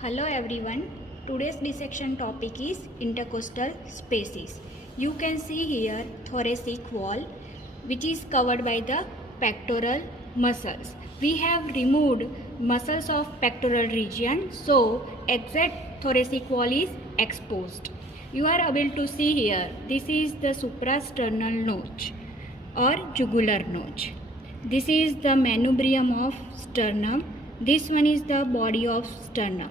Hello everyone. Today's dissection topic is intercostal spaces. You can see here thoracic wall which is covered by the pectoral muscles. We have removed muscles of pectoral region, so exact thoracic wall is exposed. You are able to see here, this is the suprasternal notch or jugular notch. This is the manubrium of sternum. This one is the body of sternum.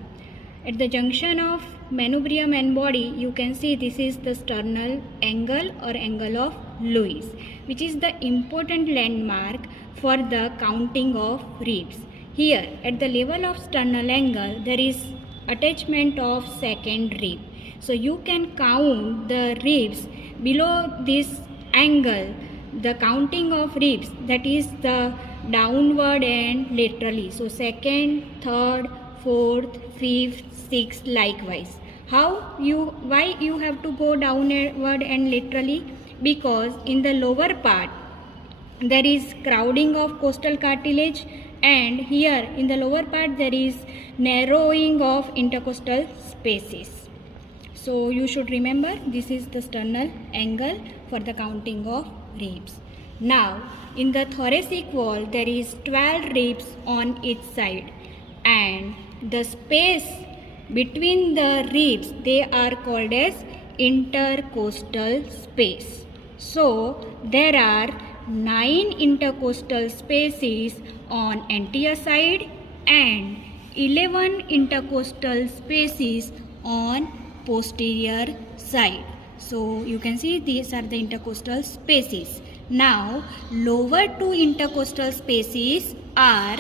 At the junction of manubrium and body, you can see this is the sternal angle or angle of Lewis, which is the important landmark for the counting of ribs. Here, at the level of sternal angle, there is attachment of second rib. So you can count the ribs below this angle. The counting of ribs, that is the downward and laterally. So second, third, fourth, fifth, sixth, likewise. Why you have to go downward and laterally? Because in the lower part there is crowding of costal cartilage, and here in the lower part there is narrowing of intercostal spaces. So you should remember this is the sternal angle for the counting of ribs. Now in the thoracic wall there is 12 ribs on each side, and the space between the ribs, they are called as intercostal space. So there are 9 intercostal spaces on anterior side and 11 intercostal spaces on posterior side. So you can see these are the intercostal spaces. Now lower 2 intercostal spaces are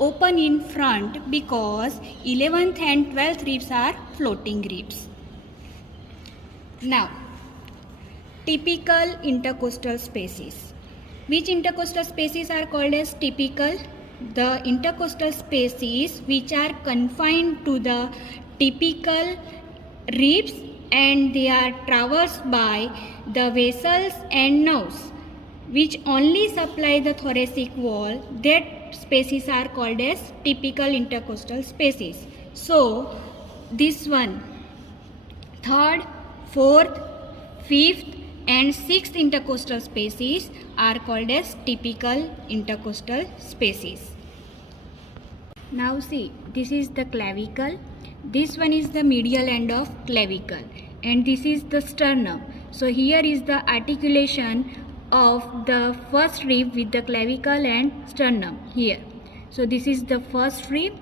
open in front because 11th and 12th ribs are floating ribs. Now typical intercostal spaces. Which intercostal spaces are called as typical? The intercostal spaces which are confined to the typical ribs and they are traversed by the vessels and nerves which only supply the thoracic wall, that spaces are called as typical intercostal spaces. So this one, third, fourth, fifth and sixth intercostal spaces are called as typical intercostal spaces. Now see, this is the clavicle. This one is the medial end of clavicle and this is the sternum. So here is the articulation of the first rib with the clavicle and sternum here. So this is the first rib,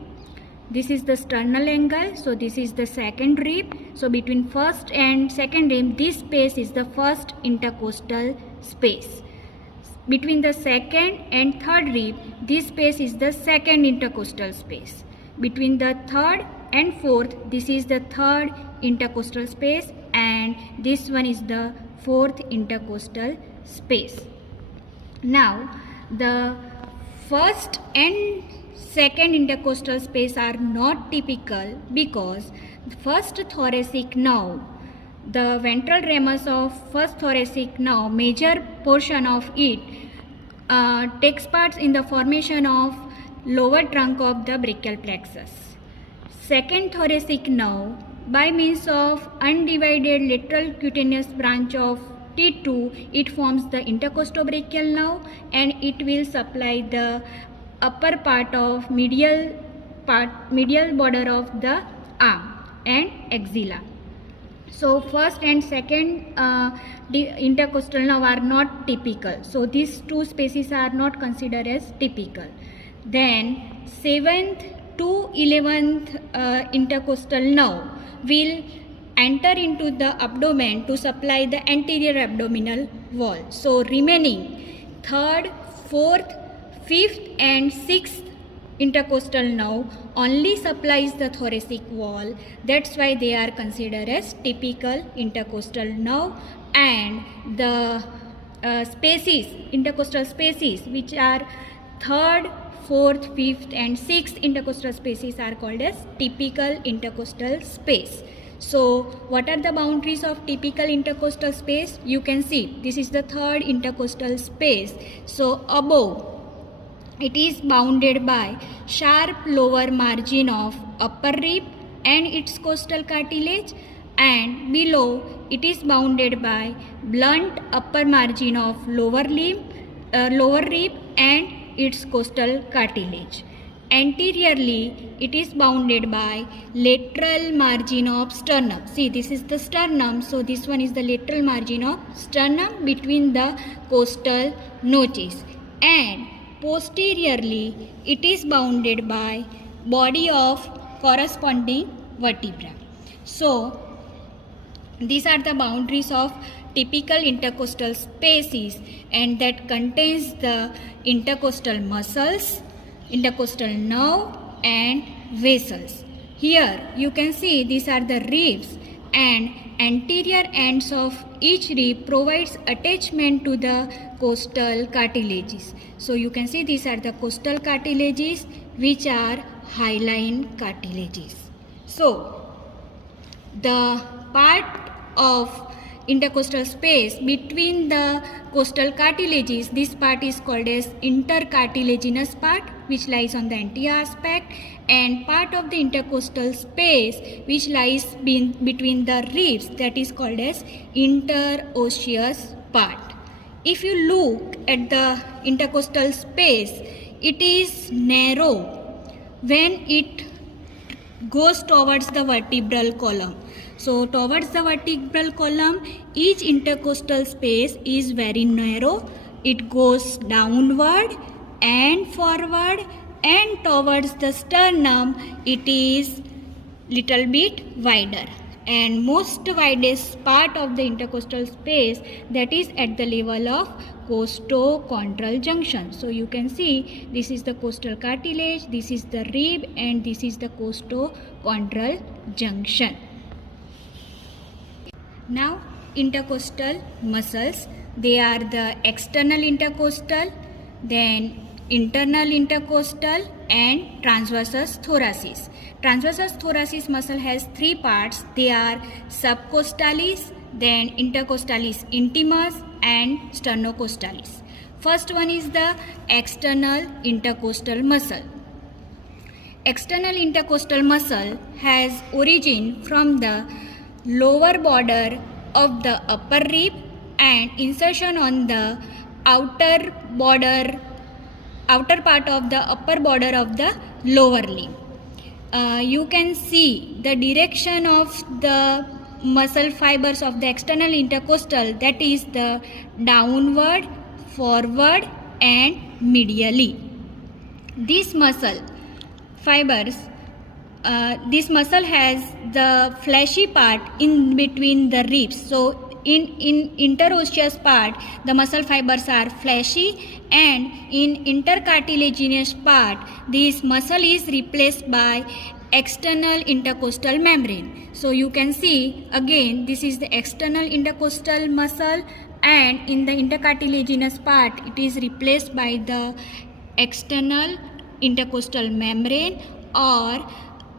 this is the sternal angle, so this is the second rib. So between first and second rib, this space is the first intercostal space. Between the second and third rib, this space is the second intercostal space. Between the third and fourth, this is the third intercostal space, and this one is the fourth intercostal space. Now the first and second intercostal space are not typical because the first thoracic nerve, the ventral ramus of first thoracic nerve, major portion of it takes part in the formation of lower trunk of the brachial plexus. Second thoracic nerve, by means of undivided lateral cutaneous branch of T2, it forms the intercostobrachial nerve and it will supply the upper part of medial border of the arm and axilla. So first and second intercostal nerve are not typical. So these two spaces are not considered as typical. Then 7th to 11th intercostal nerve will enter into the abdomen to supply the anterior abdominal wall. So remaining 3rd, 4th, 5th and 6th intercostal nerve only supplies the thoracic wall. That's why they are considered as typical intercostal nerve, and the intercostal spaces which are 3rd, 4th, 5th and 6th intercostal spaces are called as typical intercostal space. So what are the boundaries of typical intercostal space? You can see this is the third intercostal space. So above it is bounded by sharp lower margin of upper rib and its costal cartilage, and below it is bounded by blunt upper margin of lower rib and its costal cartilage. Anteriorly, it is bounded by lateral margin of sternum. See, this is the sternum, so this one is the lateral margin of sternum between the costal notches. And posteriorly, it is bounded by body of corresponding vertebra. So, these are the boundaries of typical intercostal spaces, and that contains the intercostal muscles, intercostal nerve and vessels. Here you can see these are the ribs, and anterior ends of each rib provides attachment to the costal cartilages. So you can see these are the costal cartilages, which are hyaline cartilages. So the part of intercostal space between the costal cartilages, this part is called as intercartilaginous part, which lies on the anterior aspect, and part of the intercostal space which lies between the ribs, that is called as interosseous part. If you look at the intercostal space, it is narrow when it goes towards the vertebral column. So towards the vertebral column, each intercostal space is very narrow. It goes downward and forward, and towards the sternum it is little bit wider, and most widest part of the intercostal space, that is at the level of costochondral junction. So you can see this is the costal cartilage, this is the rib, and this is the costochondral junction. Now intercostal muscles, they are the external intercostal, then internal intercostal and transversus thoracis. Transversus thoracis muscle has three parts. They are subcostalis, then intercostalis intimus and sternocostalis. First one is the external intercostal muscle. External intercostal muscle has origin from the lower border of the upper rib and insertion on the outer part of the upper border of the lower limb. You can see the direction of the muscle fibers of the external intercostal, that is the downward, forward and medially. These muscle fibers, this muscle has the fleshy part in between the ribs. So in interosseous part, the muscle fibers are fleshy, and in intercartilaginous part, this muscle is replaced by external intercostal membrane. So you can see again, this is the external intercostal muscle, and in the intercartilaginous part, it is replaced by the external intercostal membrane or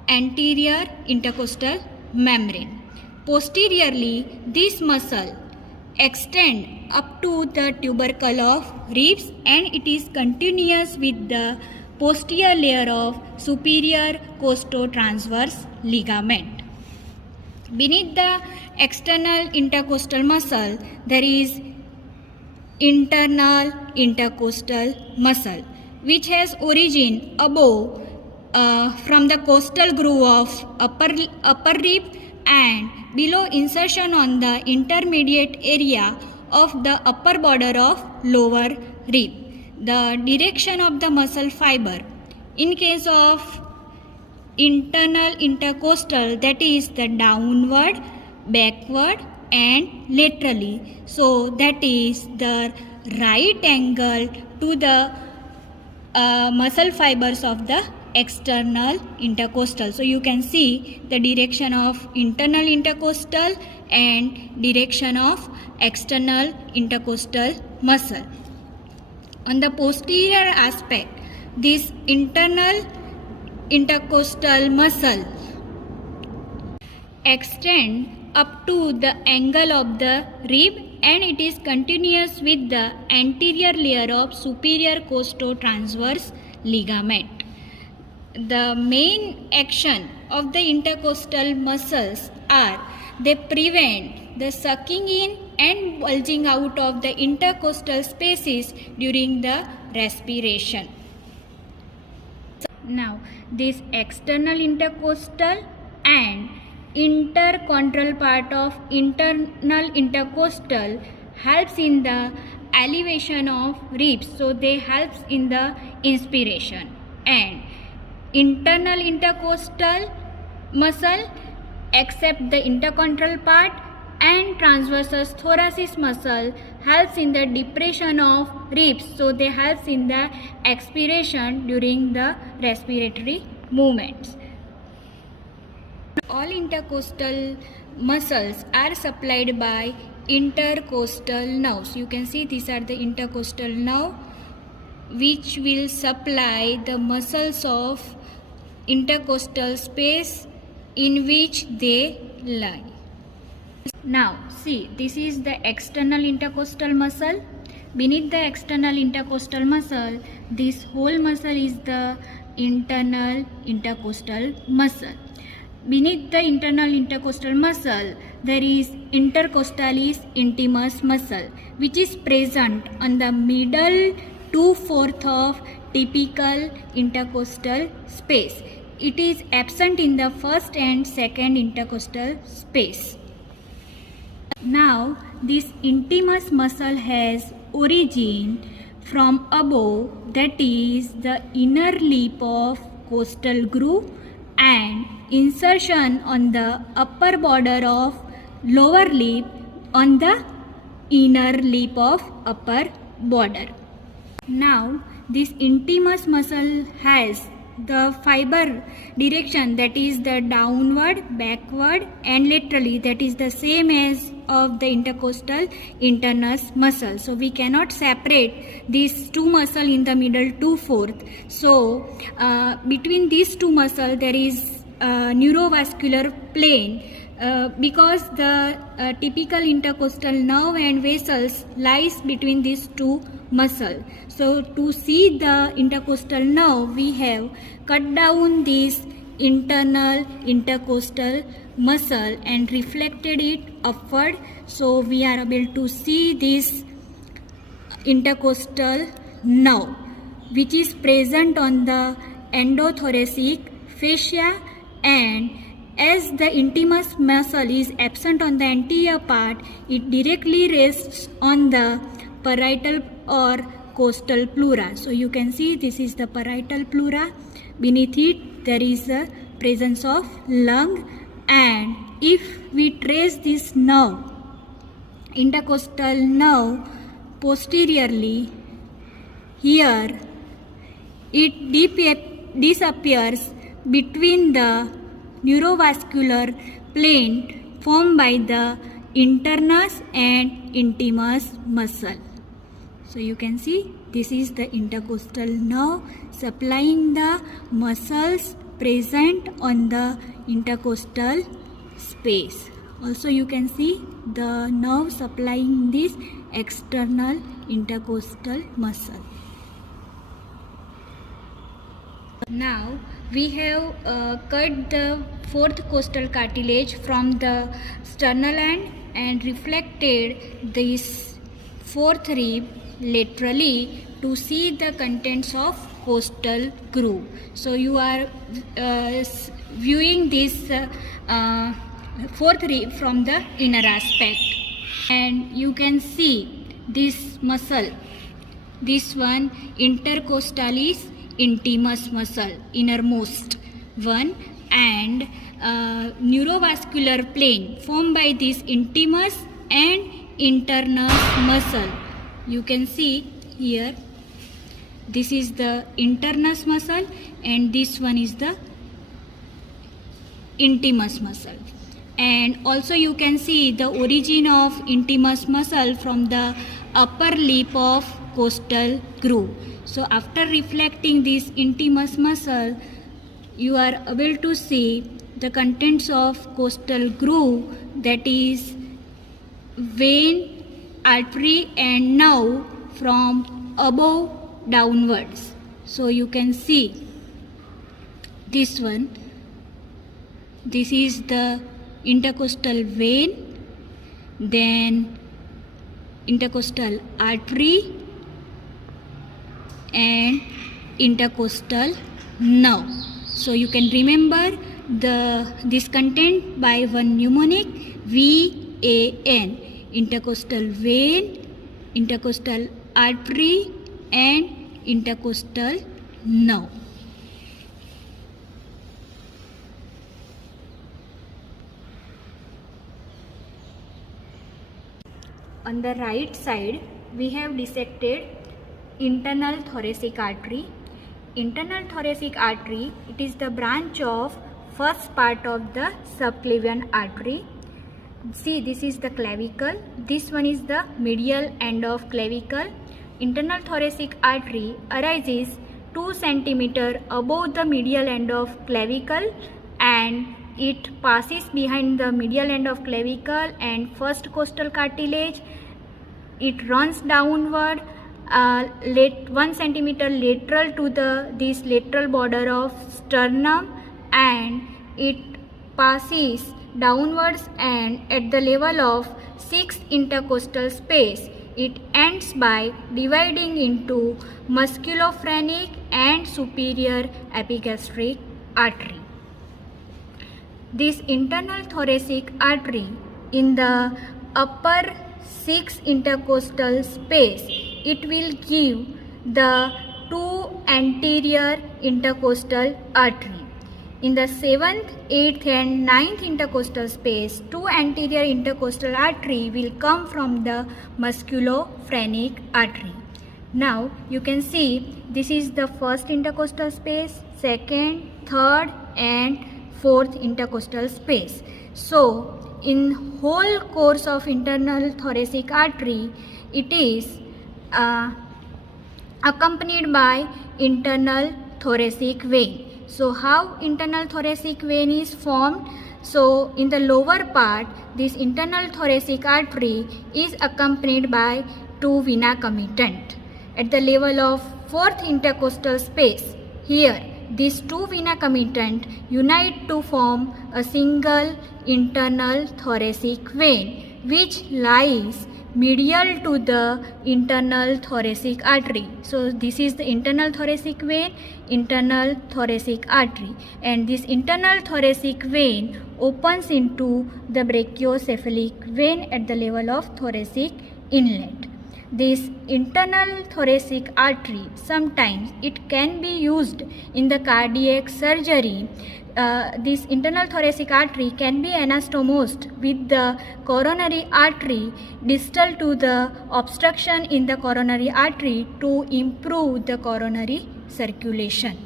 anterior intercostal membrane. Posteriorly, this muscle extends up to the tubercle of ribs, and it is continuous with the posterior layer of superior costotransverse ligament. Beneath the external intercostal muscle, there is internal intercostal muscle, which has origin above from the costal groove of upper rib and below insertion on the intermediate area of the upper border of lower rib. The direction of the muscle fiber in case of internal intercostal, that is the downward, backward and laterally. So that is the right angle to the muscle fibers of the external intercostal. So you can see the direction of internal intercostal and direction of external intercostal muscle. On the posterior aspect, this internal intercostal muscle extends up to the angle of the rib, and it is continuous with the anterior layer of superior costotransverse ligament. The main action of the intercostal muscles are they prevent the sucking in and bulging out of the intercostal spaces during the respiration. Now, this external intercostal and interchondral part of internal intercostal helps in the elevation of ribs, so they helps in the inspiration, and internal intercostal muscle except the interchondral part and transversus thoracis muscle helps in the depression of ribs, so they helps in the expiration during the respiratory movements. All intercostal muscles are supplied by intercostal nerves. You can see these are the intercostal nerve which will supply the muscles of intercostal space in which they lie. Now see, this is the external intercostal muscle. Beneath the external intercostal muscle, this whole muscle is the internal intercostal muscle. Beneath the internal intercostal muscle, there is intercostalis intimus muscle, which is present on the middle 2/4 of typical intercostal space. It is absent in the first and second intercostal space. Now, this intimus muscle has origin from above, that is the inner lip of costal groove, and insertion on the upper border of lower lip on the inner lip of upper border. Now, this intimus muscle has the fiber direction, that is the downward, backward and laterally, that is the same as of the intercostal internus muscle. So we cannot separate these two muscle in the middle 2/4. So between these two muscle there is neurovascular plane because the typical intercostal nerve and vessels lies between these two muscle. So to see the intercostal nerve, we have cut down this internal intercostal muscle and reflected it upward, so we are able to see this intercostal nerve which is present on the endothoracic fascia, and as the intimus muscle is absent on the anterior part, it directly rests on the parietal or costal pleura. So you can see this is the parietal pleura. Beneath it there is a presence of lung, and if we trace this nerve, intercostal nerve posteriorly, here it disappears between the neurovascular plane formed by the internus and intimus muscle. So you can see this is the intercostal nerve supplying the muscles present on the intercostal space. Also you can see the nerve supplying this external intercostal muscle. Now we have cut the fourth costal cartilage from the sternal end and reflected this fourth rib laterally to see the contents of costal groove. So you are viewing this fourth rib from the inner aspect, and you can see this muscle, this one intercostalis intimus muscle, innermost one, and neurovascular plane formed by this intimus and internus muscle. You can see here this is the internus muscle and this one is the intimus muscle. And also you can see the origin of intimus muscle from the upper lip of costal groove. So after reflecting this intimus muscle, you are able to see the contents of costal groove, that is vein, artery and nerve from above downwards. So you can see this one, this is the intercostal vein, then intercostal artery and intercostal nerve. So you can remember this content by one mnemonic VAN: intercostal vein, intercostal artery and intercostal nerve. On the right side, we have dissected internal thoracic artery. Internal thoracic artery, it is the branch of first part of the subclavian artery. See, this is the clavicle. This one is the medial end of clavicle. Internal thoracic artery arises 2 cm above the medial end of clavicle, and it passes behind the medial end of clavicle and first costal cartilage. It runs downward 1 cm lateral to this lateral border of sternum, and it passes downwards, and at the level of 6th intercostal space it ends by dividing into musculophrenic and superior epigastric artery. This internal thoracic artery in the upper 6th intercostal space, it will give the 2 anterior intercostal artery. In the 7th, 8th and 9th intercostal space, 2 anterior intercostal artery will come from the musculophrenic artery. Now you can see this is the first intercostal space, second, third and fourth intercostal space. So in whole course of internal thoracic artery, it is accompanied by internal thoracic vein. So how internal thoracic vein is formed? So in the lower part, this internal thoracic artery is accompanied by 2 vena comitant. At the level of 4th intercostal space, here these 2 vena comitant unite to form a single internal thoracic vein, which lies medial to the internal thoracic artery. So this is the internal thoracic vein, internal thoracic artery, and this internal thoracic vein opens into the brachiocephalic vein at the level of thoracic inlet. This internal thoracic artery, sometimes it can be used in the cardiac surgery. This internal thoracic artery can be anastomosed with the coronary artery distal to the obstruction in the coronary artery to improve the coronary circulation.